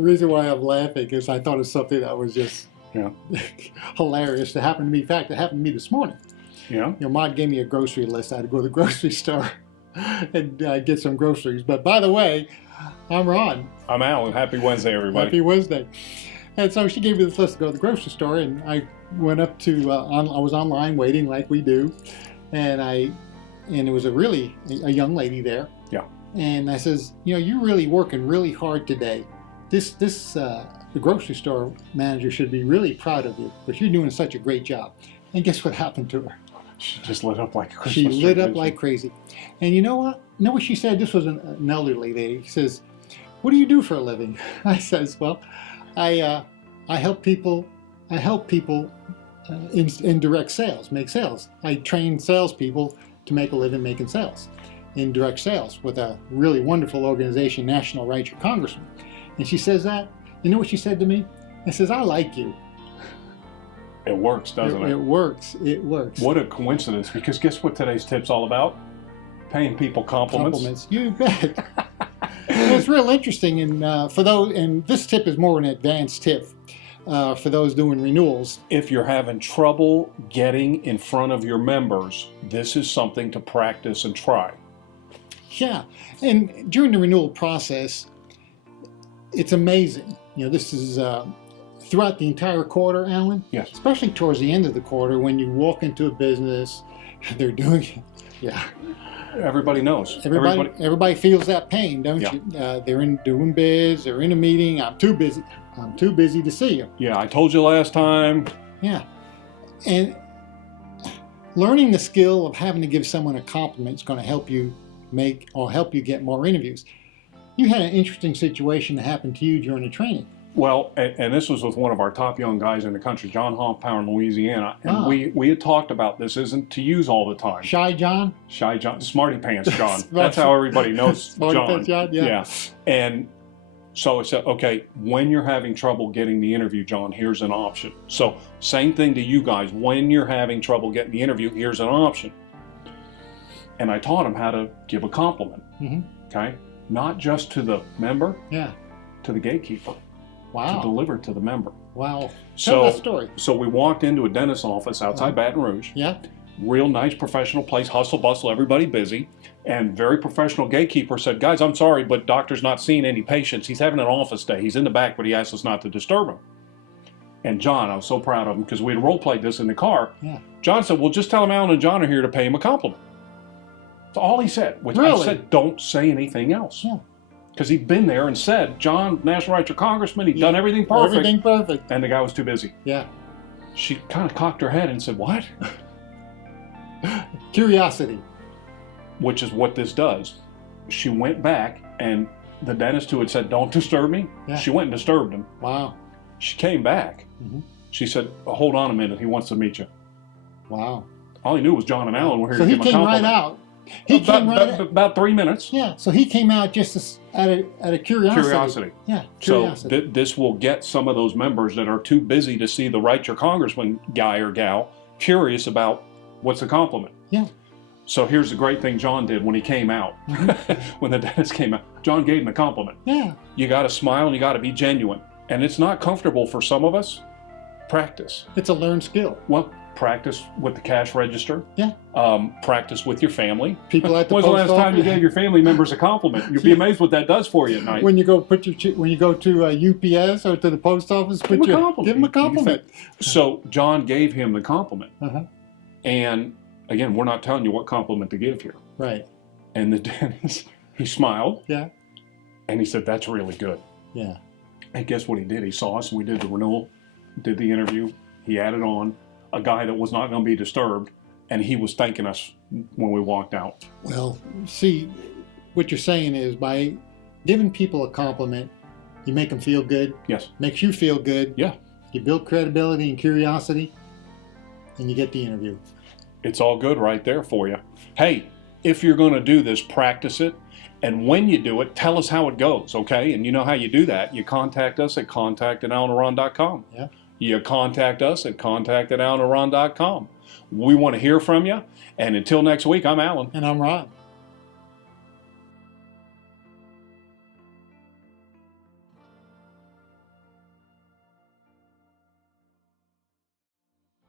The reason why I'm laughing is I thought of something that was just Yeah. hilarious. It happened to me. In fact, it happened to me this morning. Yeah. You know, Maud gave me a grocery list. I had to go to the grocery store and get some groceries. But by the way, I'm Ron. I'm Alan. Happy Wednesday, everybody. Happy Wednesday. And so she gave me this list to go to the grocery store, and I went up to, I was online waiting like we do, and it was a young lady there. Yeah. And I says, you know, you're really working really hard today. The grocery store manager should be really proud of you because you're doing such a great job. And guess what happened to her? She just lit up like a Christmas She lit tree, up like crazy. And you know what? You know what she said? This was an elderly lady. She says, "What do you do for a living?" I says, "Well, I help people. I help people in direct sales, make sales. I train salespeople to make a living making sales in direct sales with a really wonderful organization, National Write Your Congressman." And she says that. You know what she said to me? I says, "I like you." It works, doesn't it? It works. It works. What a coincidence, because guess what today's tip's all about? Paying people compliments. You bet. It's real interesting, and for those, and this tip is more an advanced tip for those doing renewals. If you're having trouble getting in front of your members, this is something to practice and try. Yeah, and during the renewal process, it's amazing. You know, this is throughout the entire quarter, Alan. Yes. Especially towards the end of the quarter, when you walk into a business, they're doing, yeah. Everybody knows. Everybody feels that pain, don't you? They're doing bids. They're in a meeting. I'm too busy. I'm too busy to see you. Yeah, I told you last time. Yeah, and learning the skill of having to give someone a compliment is going to help you help you get more interviews. You had an interesting situation that happened to you during the training. Well, and this was with one of our top young guys in the country, John Hoffpower in Louisiana. And we had talked about this isn't to use all the time. Shy John? Shy John. Smarty Pants John. That's how everybody knows Smarty John. Pants John, yeah. And so I said, okay, when you're having trouble getting the interview, John, here's an option. So same thing to you guys. When you're having trouble getting the interview, here's an option. And I taught him how to give a compliment. Mm-hmm. Okay? Not just to the member, to the gatekeeper. Wow. To deliver to the member. Wow. Tell that story. So we walked into a dentist's office outside Baton Rouge. Yeah. Real nice professional place, hustle bustle, everybody busy. And very professional gatekeeper said, "Guys, I'm sorry, but doctor's not seeing any patients. He's having an office day. He's in the back, but he asked us not to disturb him." And John, I was so proud of him because we had role played this in the car. Yeah. John said, "Well, just tell him Alan and John are here to pay him a compliment." That's all he said. Which really? I said, don't say anything else. Yeah. Because he'd been there and said, John, National Write Your Congressman, he'd done everything perfect. Everything perfect. And the guy was too busy. Yeah. She kind of cocked her head and said, "What?" Curiosity. Which is what this does. She went back, and the dentist who had said, "Don't disturb me," she went and disturbed him. Wow. She came back. Mm-hmm. She said, "Hold on a minute, he wants to meet you." Wow. All he knew was John and Alan were here so to give him a compliment. Right out. He came right out. About 3 minutes. Yeah, so he came out just out of curiosity. Yeah, curiosity. So this will get some of those members that are too busy to see the Write Your Congressman guy or gal curious about what's a compliment. Yeah. So here's the great thing John did when he came out. Mm-hmm. When the dentist came out, John gave him a compliment. Yeah. You got to smile and you got to be genuine. And it's not comfortable for some of us. Practice. It's a learned skill. Well, practice with the cash register. Yeah. Practice with your family. People at the When's the last time you gave your family members a compliment? You'd be amazed what that does for you at night. When you go to UPS or to the post office, give them a compliment. So John gave him the compliment. Uh-huh. And again, we're not telling you what compliment to give here. Right. And the dentist, he smiled. Yeah. And he said, "That's really good." Yeah. And guess what he did? He saw us and we did the renewal, did the interview. He added on a guy that was not going to be disturbed, and he was thanking us when we walked out. Well, see, what you're saying is by giving people a compliment, you make them feel good. Yes. Makes you feel good. Yeah. You build credibility and curiosity, and you get the interview. It's all good right there for you. Hey, if you're going to do this, practice it. And when you do it, tell us how it goes, okay? And you know how you do that. You contact us at contact@alanron.com. Yeah. You contact us at contact@alanron.com. We want to hear from you. And until next week, I'm Alan. And I'm Ron.